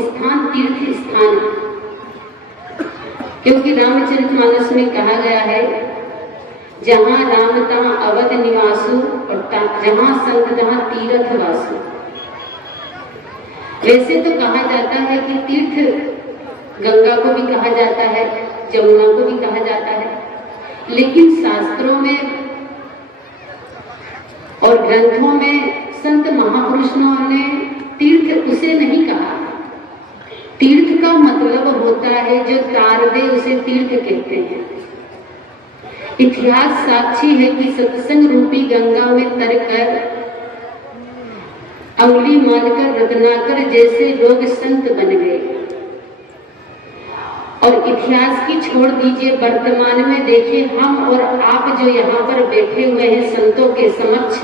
स्थान तीर्थ स्थान, क्योंकि रामचरितमानस में कहा गया है जहां राम तहां अवध निवासु और जहां संत तहां तीर्थ वासु। वैसे तो कहा जाता है कि तीर्थ गंगा को भी कहा जाता है, जमुना को भी कहा जाता है, लेकिन शास्त्रों में और ग्रंथों में संत महापुरुषों ने तीर्थ उसे नहीं कहा। तीर्थ का मतलब होता है जो तार दे, उसे तीर्थ कहते हैं। इतिहास साक्षी है कि सत्संग रूपी गंगा में तरकर अंगुली मानकर रत्नाकर जैसे लोग संत बन गए। और इतिहास की छोड़ दीजिए, वर्तमान में देखिए हम और आप जो यहाँ पर बैठे हुए हैं संतों के समक्ष,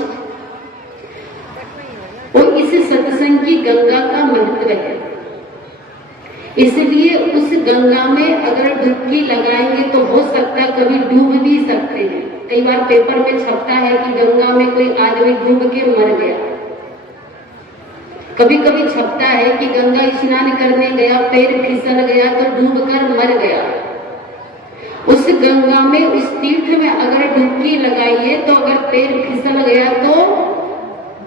वो इस सत्संग की गंगा का महत्व है। इसलिए उस गंगा में अगर डुबकी लगाएंगे तो हो सकता है कभी डूब भी सकते हैं। कई बार पेपर में छपता है कि गंगा में कोई आदमी डूब के मर गया, कभी कभी छपता है कि गंगा स्नान करने गया, पैर फिसल गया तो डूबकर मर गया। उस गंगा में, उस तीर्थ में अगर डुबकी लगाइए तो अगर पैर फिसल गया तो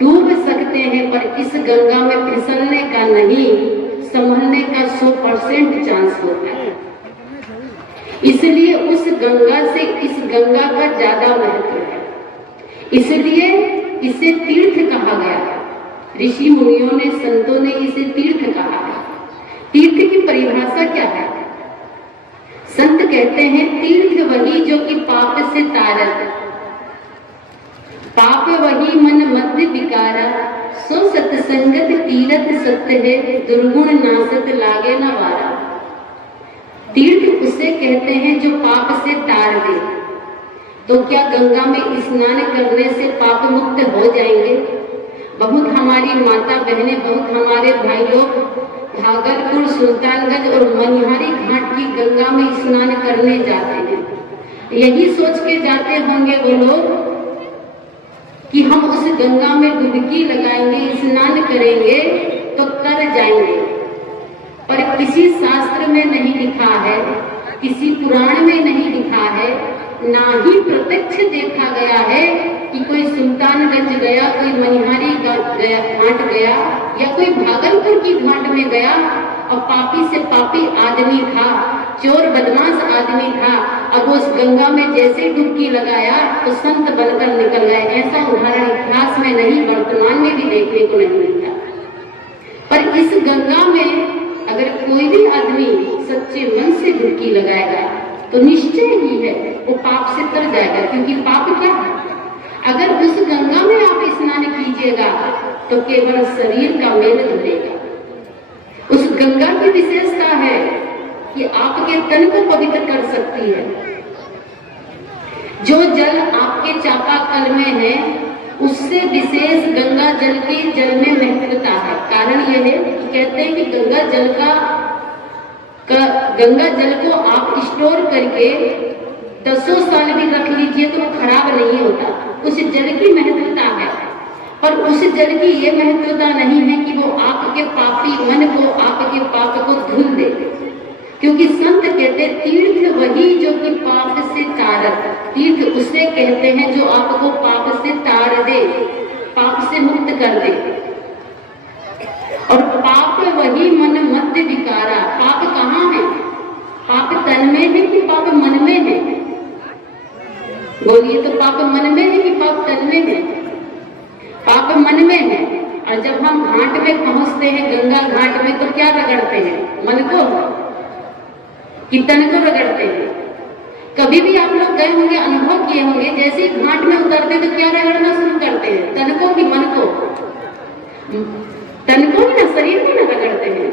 डूब सकते हैं, पर इस गंगा में फिसलने का नहीं, संभलने का 100% चांस होता है। इसलिए उस गंगा से इस गंगा का ज्यादा महत्व है, इसलिए इसे तीर्थ कहा गया है। ऋषि मुनियों ने, संतों ने इसे तीर्थ कहा है। तीर्थ की परिभाषा क्या है? संत कहते हैं तीर्थ वही जो कि पाप से तारत, पाप वही मन मध्य विकारा, सो सत्संगत तीरथ सत्य है, दुर्गुण नासत लागे न वारा। तीर्थ उसे कहते हैं जो पाप से तार दे। तो क्या गंगा में स्नान करने से पाप मुक्त हो जाएंगे? बहुत हमारी माता बहनें, बहुत हमारे भाई लोग भागलपुर, सुल्तानगंज और मनिहारी घाट की गंगा में स्नान करने जाते हैं। यही सोच के जाते होंगे वो लोग कि हम उस गंगा में डुबकी लगाएंगे, स्नान करेंगे तो तर जाएंगे। पर किसी शास्त्र में नहीं लिखा है, किसी पुराण में नहीं लिखा है, ना ही प्रत्यक्ष देखा गया है कि कोई सुल्तानगंज गया, कोई मनिहारी घाट गया या कोई भागलपुर की घाट में गया और पापी से पापी आदमी था, चोर बदमाश आदमी था, अब उस गंगा में जैसे डुबकी लगाया तो संत बनकर निकल गए। ऐसा उदाहरण इतिहास में नहीं, वर्तमान में भी देखने को नहीं मिलता। पर इस गंगा में अगर कोई भी आदमी सच्चे मन से डुबकी लगाएगा तो निश्चय ही है वो पाप से तर जाएगा, क्योंकि पाप क्या है? अगर उस गंगा में आप स्नान कीजिएगा तो केवल शरीर का मेल धुलेगा। उस गंगा की विशेषता है कि आपके तन को पवित्र कर सकती है। जो जल आपके चापाकल में है उससे विशेष गंगा जल के जल में महत्वता है। कारण यह है कि कहते हैं कि गंगा जल को आप स्टोर करके 10 साल भी रख लीजिए तो खराब नहीं होता। उस जल की महत्वता है, पर उस जल की ये महत्वता नहीं है कि वो आपके पापी मन को, आपके पाप को धुल दे। क्योंकि संत कहते तीर्थ वही जो कि पाप से तारत, तीर्थ उसे कहते हैं जो आपको पाप से तार दे, पाप से मुक्त कर दे। और पाप वही मन मध्य विकारा। पाप कहाँ है? पाप तन में है कि पाप मन में है? बोलिए, तो पाप मन में है कि पाप तन में है? पाप मन में है। और जब हम घाट में पहुंचते हैं, गंगा घाट में, तो क्या रगड़ते हैं? मन को कि तन को रगड़ते हैं? कभी भी आप लोग गए होंगे, अनुभव किए होंगे, जैसे ही घाट में उतरते तो क्या रगड़ना शुरू करते हैं? तन को कि मन को? तन को ही ना, शरीर को ना रगड़ते हैं।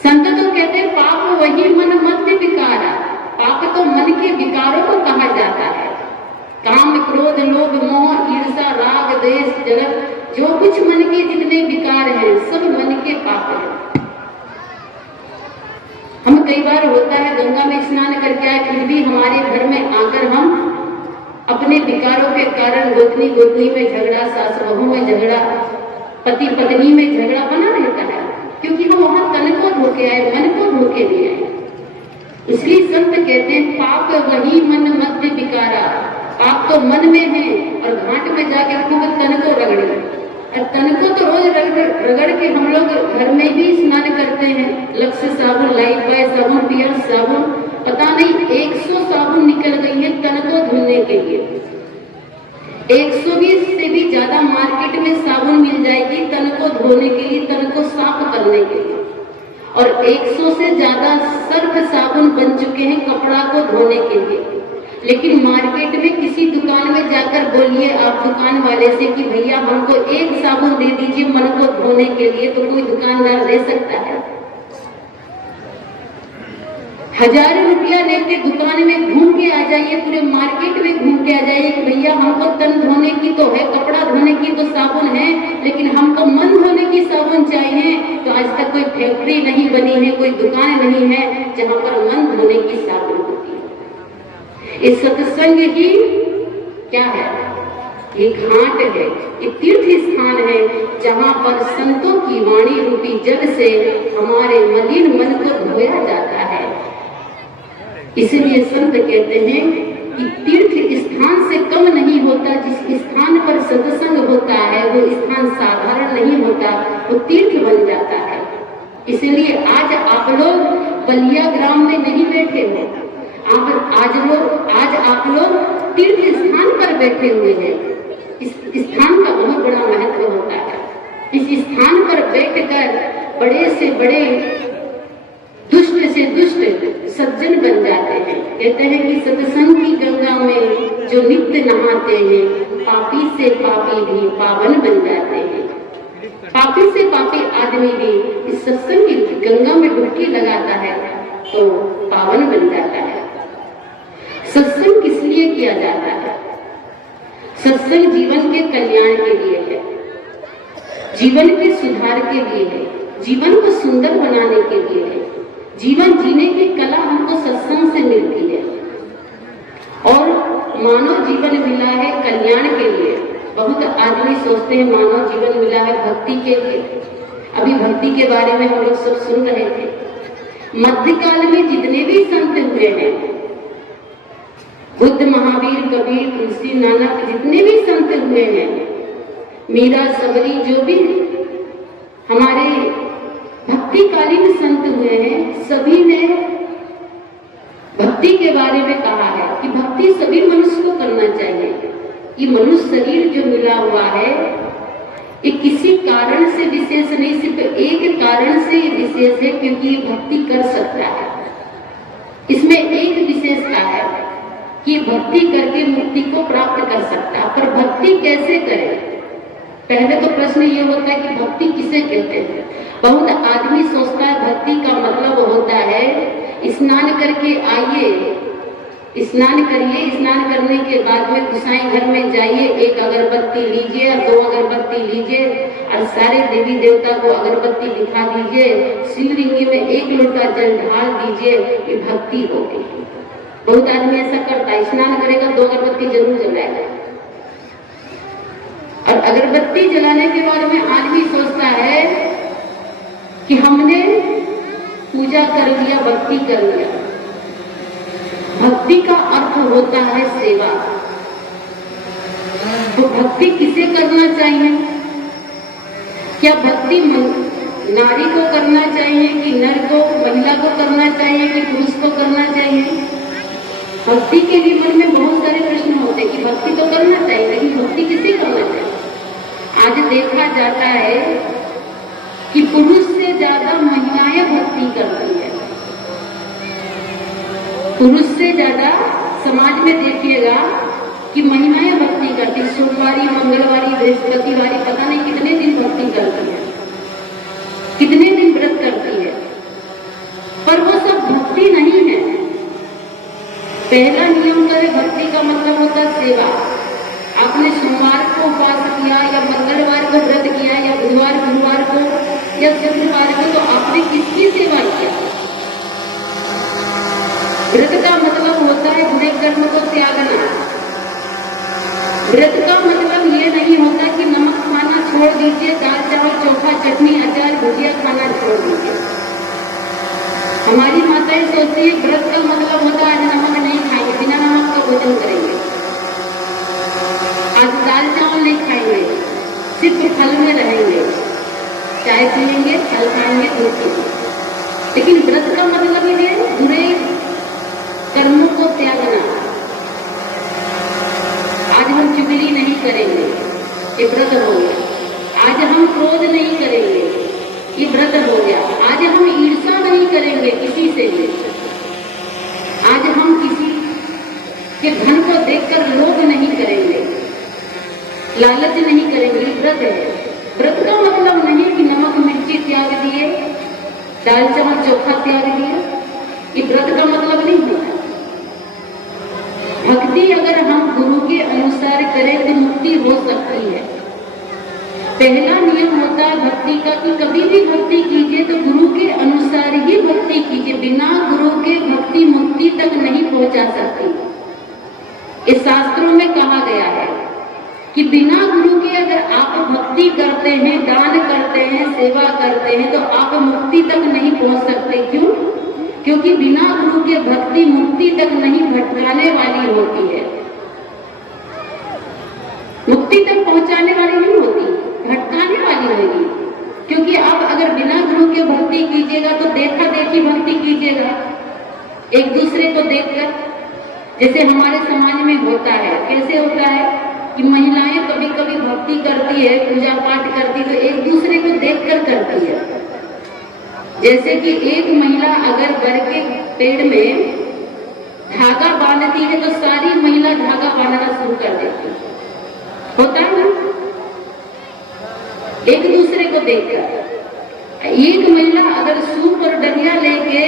संत तो कहते हैं पाप वही मन मध्य विकारा। पाप तो मन के विकारों को कहा जाता है। काम, क्रोध, लोभ, मोह, ईर्षा, राग, द्वेष, जलन, जो कुछ मन के जितने विकार हैं सब मन के पाप हैं। हम कई बार होता है गंगा में स्नान करके आए, फिर भी हमारे घर में आकर हम अपने विकारों के कारण गोतनी गोतनी में झगड़ा, सास बहू में झगड़ा, पति पत्नी में झगड़ा बना रहता है, क्योंकि हम वहां के आए, मन को धो के ले आए। इसलिए संत कहते हैं पाप वही मन मध्य विकारा। पाप तो मन में है और घाट में जाके खूब तन को रगड़े, और तन को तो रोज रगड़ के हम लोग घर में भी स्नान करते हैं। लक्ष्य साबुन, लाइफ बॉय साबुन, पियर साबुन, पता नहीं 100 साबुन निकल गई है तन को धुलने के लिए। 120 से भी ज्यादा मार्केट में साबुन मिल जाएगी तन को धोने के लिए, तन को साफ करने के लिए। और 100 से ज्यादा सर्फ साबुन बन चुके हैं कपड़ा को धोने के लिए। लेकिन मार्केट में किसी दुकान में जाकर बोलिए आप दुकान वाले से कि भैया हमको एक साबुन दे दीजिए मन को धोने के लिए, तो कोई दुकानदार दे सकता है? 1000 रुपया लेके दुकान में घूम के आ जाइए, पूरे मार्केट में घूम के आ जाइए कि भैया हमको तन धोने की तो है, कपड़ा धोने की तो साबुन है, लेकिन हमको मन धोने की साबुन चाहिए। तो आज तक कोई फैक्ट्री नहीं बनी है, कोई दुकान नहीं है जहां पर मन धोने की साबुन होती है। ये सत्संग ही क्या है? ये घाट है, ये तीर्थ स्थान है जहां पर संतों की वाणी रूपी जल से हमारे मलिन मन को धोया जाता है। इसलिए संत कहते हैं कि तीर्थ स्थान से कम नहीं होता। जिस स्थान पर सत्संग होता है वो स्थान साधारण नहीं होता, वो तीर्थ बन जाता है। इसलिए आज आप लोग बलिया ग्राम में नहीं बैठे हो, आज आप लोग तीर्थ स्थान पर बैठे हुए हैं। इस स्थान का बहुत बड़ा महत्व होता है। इस स्थान पर बैठकर बड़े से बड़े, दुष्ट से दुष्ट सज्जन बन जाते हैं। कहते हैं कि सत्संग की गंगा में जो नित्य नहाते हैं, पापी से पापी भी पावन बन जाते हैं। पापी से पापी आदमी भी इस सत्संग की गंगा में डुबकी लगाता है तो पावन बन जाता है। सत्संग किस लिए किया जाता है? सत्संग जीवन के कल्याण के लिए है, जीवन के सुधार के लिए है, जीवन को सुंदर बनाने के लिए है। जीवन जीने की कला हमको सत्संग से मिलती है और मानव जीवन मिला है कल्याण के लिए। बहुत आदमी सोचते हैं मानव जीवन मिला है भक्ति के लिए। अभी भक्ति के बारे में हम लोग सब सुन रहे थे। मध्यकाल में जितने भी संत हुए हैं, बुद्ध, महावीर, कबीर, तुलसी, नानक, जितने भी संत हुए हैं, मीरा, सबरी, जो भी हमारे भक्तिकालीन संत हुए हैं, सभी ने भक्ति के बारे में कहा है कि भक्ति सभी मनुष्य को करना चाहिए। ये मनुष्य शरीर जो मिला हुआ है ये किसी कारण से विशेष नहीं, सिर्फ एक कारण से ये विशेष है, क्योंकि ये भक्ति कर सकता है। इसमें एक विशेषता है कि भक्ति करके मुक्ति को प्राप्त कर सकता है। पर भक्ति कैसे करें? पहले तो प्रश्न ये होता है कि भक्ति किसे कहते हैं। बहुत आदमी सोचता है भक्ति का मतलब होता है स्नान करके आइए, स्नान करिए, स्नान करने के बाद में गुसाई घर में जाइए, एक अगरबत्ती लीजिए और 2 अगरबत्ती लीजिए और सारे देवी देवता को अगरबत्ती दिखा दीजिए, शिवलिंग में 1 लोटा जल ढाल दीजिए, ये भक्ति हो गई। बहुत आदमी ऐसा करता है, स्नान करेगा 2 अगरबत्ती जरूर जलाएगा और अगरबत्ती जलाने के बाद में आदमी सोचता है कि हमने पूजा कर लिया, भक्ति कर लिया। भक्ति का अर्थ होता है सेवा। तो भक्ति किसे करना चाहिए? क्या भक्ति नारी को करना चाहिए कि नर को, महिला को करना चाहिए कि पुरुष को करना चाहिए? भक्ति के लिए मन में बहुत सारे प्रश्न होते हैं कि भक्ति तो करना चाहिए, लेकिन भक्ति किसे करना चाहिए? आज देखा जाता है कि पुरुष से ज्यादा महिलाएं भक्ति करती है। पुरुष से ज्यादा समाज में देखिएगा कि महिलाएं भक्ति करती, सोमवारी, मंगलवारी, बृहस्पतिवारी, पता नहीं कितने दिन भक्ति करती है, कितने दिन व्रत करती है, पर वो सब भक्ति नहीं है। पहला नियम करे भक्ति का मतलब होता है सेवा। आपने सोमवार को उपवास किया या मंगलवार को व्रत किया या बुधवार गुरुवार को या शुक्रवार को, तो आपने किसकी सेवा किया? व्रत का मतलब होता है बुरे कर्म को त्यागना। व्रत का मतलब ये नहीं होता कि नमक खाना छोड़ दीजिए, दाल चावल चोखा चटनी अचार भुजिया खाना छोड़ दीजिए। होती है, व्रत का मतलब होता है आज नमक नहीं खाएंगे, बिना नमक का भोजन करेंगे, आज दाल चावल नहीं खाएंगे, सिर्फ फल में रहेंगे, चाय पिएंगे, फल खाएंगे, दूध पीएंगे। लेकिन व्रत का मतलब ये है बुरे कर्मों को त्यागना। आज हम चुगली नहीं करेंगे, ये व्रत हो गया। आज हम क्रोध नहीं करेंगे, ये व्रत हो गया। आज हम ईर्ष्या नहीं करेंगे किसी से भी। आज हम किसी के धन को देखकर लोभ नहीं करेंगे, लालच नहीं करेंगे, व्रत है। व्रत का मतलब नहीं कि नमक मिर्ची त्याग दिए, दाल चावल चोखा त्याग दिया, ये व्रत का मतलब नहीं होता। भक्ति अगर हम गुरु के अनुसार करें तो मुक्ति हो सकती है। पहला नियम होता है भक्ति का कि कभी भी भक्ति कीजिए तो गुरु के अनुसार ही भक्ति कीजिए, बिना गुरु के भक्ति मुक्ति तक नहीं पहुंचा सकती। इस शास्त्रों में कहा गया है कि बिना गुरु के अगर आप भक्ति करते हैं, दान करते हैं, सेवा करते हैं तो आप मुक्ति तक नहीं पहुंच सकते। क्यों? क्योंकि बिना गुरु के भक्ति मुक्ति तक नहीं भटकाने वाली होती है, मुक्ति तक पहुंचाने वाली नहीं होती, भटकाने वाली होगी। क्योंकि आप अगर बिना गुरु के भक्ति कीजिएगा तो देखा देखी भक्ति कीजिएगा, एक दूसरे को देखकर। जैसे हमारे समाज में होता है, कैसे होता है कि महिलाएं कभी कभी भक्ति करती है, पूजा पाठ करती है तो एक दूसरे को देखकर करती है। जैसे कि एक महिला अगर घर के पेड़ में धागा बांधती है तो सारी महिला धागा बांधना शुरू कर देती है, होता है ना, एक दूसरे को देखकर। एक महिला अगर सूप और डलिया लेके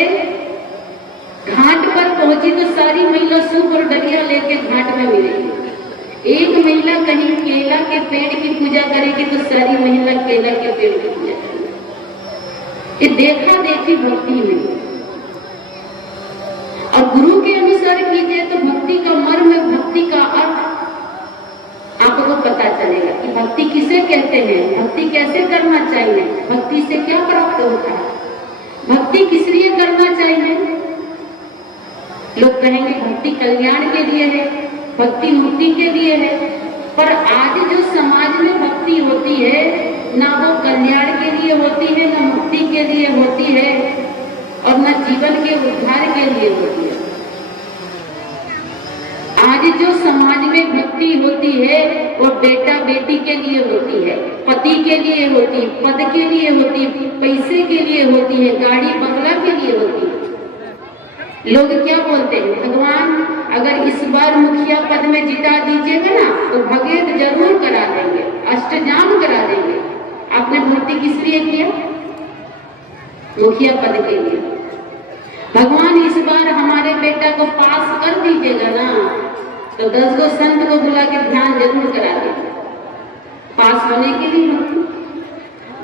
घाट पर पहुंची तो सारी महिला सूप और डलिया लेके घाट में मिलेगी। एक महिला कहीं केला के पेड़ की पूजा करेगी तो सारी महिला केला के पेड़ की पूजा करेगी। ये देखा देखी भक्ति नहीं। और गुरु के अनुसार कीजिए तो भक्ति का मर्म, भक्ति का अर्थ आपको पता चलेगा कि भक्ति किसे कहते हैं, भक्ति कैसे करना चाहिए, भक्ति से क्या प्राप्त होता है, भक्ति किस लिए करना चाहिए। लोग कहेंगे भक्ति कल्याण के लिए है, भक्ति मुक्ति के लिए है, पर आज जो समाज में भक्ति होती है ना वो कल्याण के लिए होती है, ना मुक्ति के लिए होती है, और ना जीवन के उद्धार के लिए होती है। आज जो समाज में भक्ति होती है वो बेटा बेटी के लिए होती है, पति के लिए होती है, पद के लिए होती है, पैसे के लिए होती है, गाड़ी बंगला के लिए होती है। लोग क्या बोलते हैं, भगवान अगर इस बार मुखिया पद में जिता दीजिएगा ना तो भगेद जरूर करा देंगे, अष्टजाम करा देंगे। आपने भक्ति किस लिए किया? मुखिया पद के लिए। भगवान इस बार हमारे बेटा को पास कर दीजिएगा ना तो 10 गो संत को बुला के ध्यान जरूर करा देंगे, पास होने के लिए भक्ति।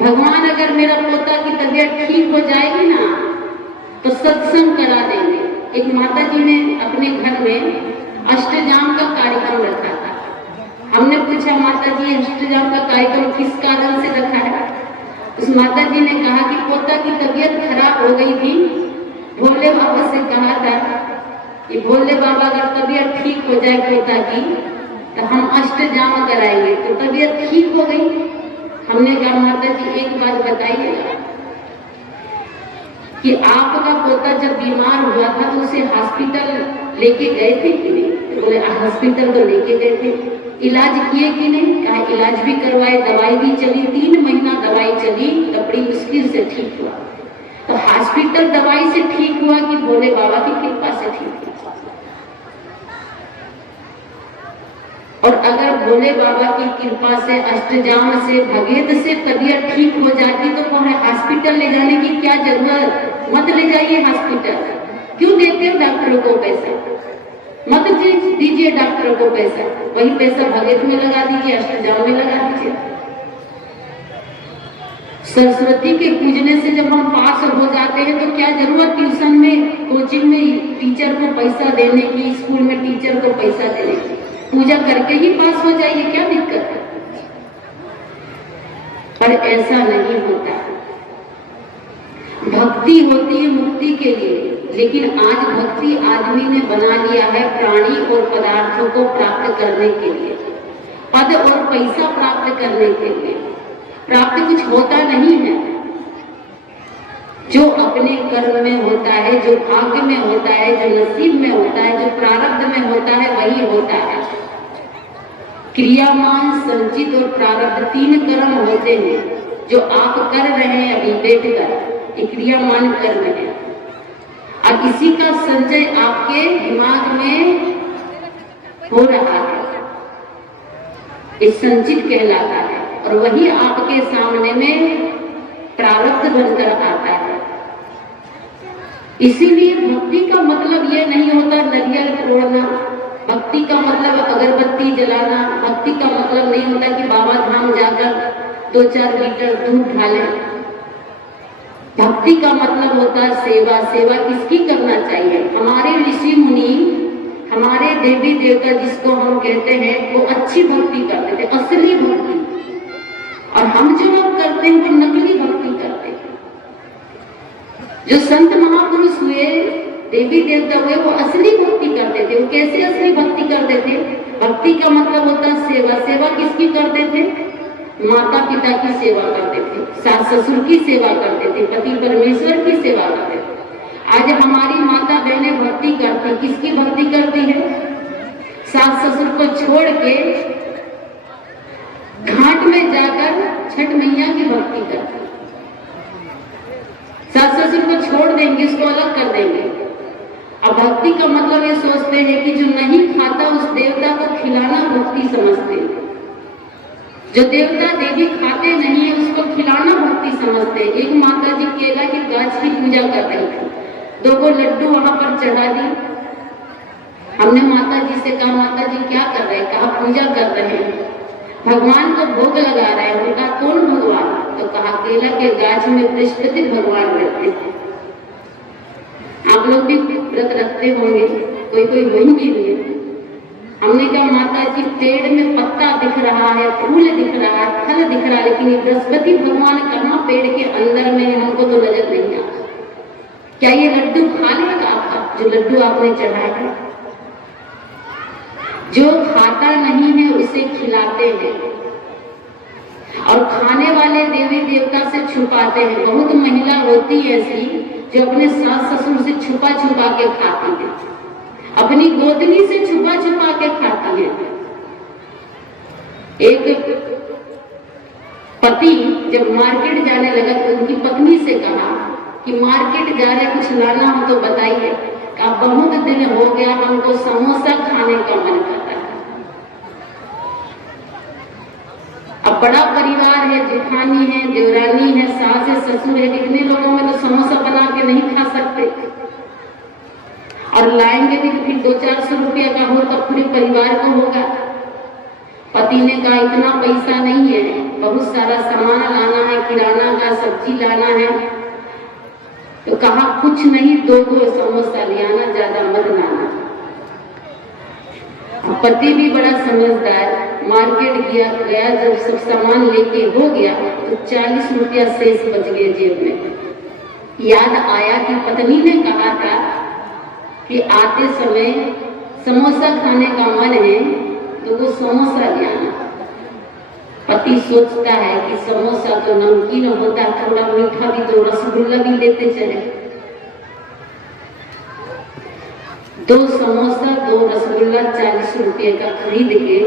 भगवान अगर मेरा पोता की तबीयत ठीक हो जाएगी ना तो सत्संग करा देंगे। एक माता जी ने अपने घर में अष्टजाम का कार्यक्रम रखा था। हमने पूछा माता जी अष्टजाम का कार्यक्रम किस कारण से रखा है? उस माता जी ने कहा कि पोता की तबीयत खराब हो गई थी, भोले बाबा से कहा था कि भोले बाबा अगर तबीयत ठीक हो जाए पोता की तो हम अष्टजाम कराएंगे। तो तबीयत ठीक हो गई। हमने कहा माता जी एक बात बताइएगा कि आपका पोता जब बीमार हुआ था तो उसे हॉस्पिटल लेके गए थे कि नहीं? तो बोले हॉस्पिटल तो लेके गए थे। इलाज किए कि नहीं? कहा इलाज भी करवाए, दवाई भी चली, 3 महीना दवाई चली तो बड़ी मुश्किल से ठीक हुआ। तो हॉस्पिटल दवाई से ठीक हुआ कि भोले बाबा की कृपा से ठीक हुआ? और अगर भोले बाबा की कृपा से, अष्टजाम से, भगेद से तबीयत ठीक हो जाती तो कोई हॉस्पिटल ले जाने की क्या जरूरत? मत ले जाइए हॉस्पिटल। क्यों देते हो डॉक्टरों को पैसा? मत दीजिए डॉक्टरों को पैसा, वही पैसा भगेद में लगा दीजिए, अष्टजाम में लगा दीजिए। सरस्वती के पूजने से जब हम पास हो जाते हैं तो क्या जरूरत ट्यूशन में, कोचिंग में टीचर को पैसा देने की, स्कूल में टीचर को पैसा देने की? पूजा करके ही पास हो जाइए, क्या दिक्कत है? पर ऐसा नहीं होता। भक्ति होती है मुक्ति के लिए, लेकिन आज भक्ति आदमी ने बना लिया है प्राणी और पदार्थों को प्राप्त करने के लिए, पद और पैसा प्राप्त करने के लिए। प्राप्त कुछ होता नहीं है, जो अपने कर्म में होता है, जो भाग्य में होता है, जो नसीब में होता है, जो प्रारब्ध में होता है, वही होता है। क्रियामान, संचित और प्रारब्ध तीन कर्म होते हैं जो आप कर रहे हैं अभी बैठकर, ये क्रियामान कर्म है। और इसी का संचय आपके दिमाग में हो रहा है, ये संचित कहलाता है, और वही आपके सामने में प्रारब्ध बनकर आता है। इसीलिए भक्ति का मतलब ये नहीं होता नरियल तोड़ना, भक्ति का मतलब अगरबत्ती जलाना, भक्ति का मतलब नहीं होता कि बाबा धाम जाकर 2-4 लीटर दूध ढालें। भक्ति का मतलब होता है सेवा। सेवा किसकी करना चाहिए? हमारे ऋषि मुनि, हमारे देवी देवता जिसको हम कहते हैं, वो अच्छी भक्ति करते थे, असली भक्ति। और हम जो लोग करते हैं वो नकली भक्ति करते हैं। जो संत महापुरुष हुए, देवी देवता हुए, वो असली भक्ति करते थे। वो कैसे असली भक्ति करते थे? भक्ति का मतलब होता है सेवा। सेवा किसकी करते थे? माता पिता की सेवा करते थे, सास ससुर की सेवा करते थे, पति परमेश्वर की सेवा करते थे। आज हमारी माता बहनें भक्ति करती, किसकी भक्ति करती है? सास ससुर को छोड़ के घाट में जाकर छठ मैया की भक्ति करती। सास ससुर को छोड़ देंगे, उसको अलग कर देंगे। अब भक्ति का मतलब ये सोचते हैं कि जो नहीं खाता उस देवता को खिलाना भक्ति समझते हैं। जो देवता देवी खाते नहीं है उसको खिलाना भक्ति समझते हैं। एक माता जी केला की गाछ की पूजा कर रही थी, 2 लड्डू वहां पर चढ़ा दी। हमने माता जी से कहा, माता जी क्या कर रहे हैं? कहा पूजा कर रहे हैं, भगवान को भोग लगा रहे हैं। उनका कौन भगवान? तो कहा केला के गाछ में बृहस्पति भगवान रहते हैं। आप लोग भी व्रत रखते होंगे, कोई कोई होंगे भी। हमने कहा माता जी पेड़ में पत्ता दिख रहा है, फूल दिख रहा है, फल दिख रहा है, लेकिन ये बृहस्पति भगवान कहाँ पेड़ के अंदर में है, हमको तो नजर नहीं आता। क्या ये लड्डू खा लेगा आपका, जो लड्डू आपने चढ़ाया है? जो खाता नहीं है उसे खिलाते हैं, और खाने वाले देवी देवता से छुपाते हैं। बहुत महिला होती है ऐसी जो अपने सास ससुर से छुपा छुपा के खाती है, अपनी गोदनी से छुपा छुपा के खाती है। एक पति जब मार्केट जाने लगा तो उनकी पत्नी से कहा कि मार्केट जा रहे, कुछ लाना हो तो बताइए। कहा बहुत दिन हो गया, हमको समोसा खाने का मन करता है। अब बड़ा परिवार है, जेठानी है, देवरानी है, सास है, ससुर है, इतने लोगों में तो समोसा बना के नहीं खा सकते, और लाएंगे भी तो फिर 200-400 रुपया का हो तब पूरे परिवार को होगा। पति ने कहा इतना पैसा नहीं है, बहुत सारा सामान लाना है, किराना का सब्जी लाना है। तो कहा कुछ नहीं, 2 समोसा ले आना, ज्यादा मत लाना। पति भी बड़ा समझदार, मार्केट गया, जब सब सामान लेके हो गया तो 40 रुपया शेष बच गए जेब में। याद आया कि पत्नी ने कहा था कि आते समय समोसा खाने का मन है तो वो समोसा ले आना। पति सोचता है कि समोसा तो नमकीन होता, थोड़ा मीठा भी तो रसगुल्ला भी लेते चले। 2 समोसा 2 रसगुल्ला 40 रुपये का खरीद के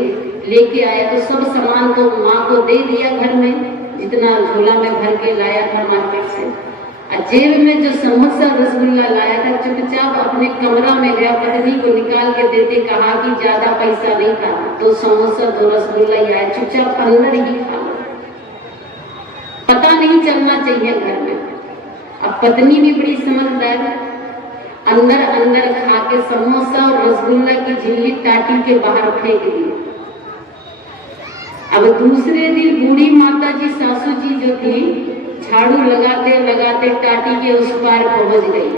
लेके आया, तो सब सामान तो माँ को दे दिया घर में, जितना झोला में भर के लाया था मार्केट से। और जेब में जो समोसा रसगुल्ला लाया था चुपचाप अपने कमरा में गया, पत्नी को निकाल के देते, कहा कि ज्यादा पैसा नहीं था, 2 समोसा 2 रसगुल्ला ही आया, चुपचाप अंदर ही खा लो, पता नहीं चलना चाहिए घर में। अब पत्नी भी बड़ी समझदार, अंदर अंदर खा के समोसा और रसगुल्ला की झिल्ली टाटी के बाहर फेंक दी। अब दूसरे दिन बूढ़ी माता जी, सासू जी जो थी, झाड़ू लगाते लगाते टाटी के उस पार पहुंच गई,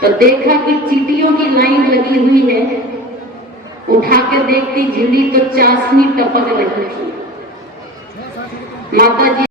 तो देखा कि चींटियों की लाइन लगी हुई है। उठा के देखती झिल्ली तो चाशनी टपक रही थी। माता जी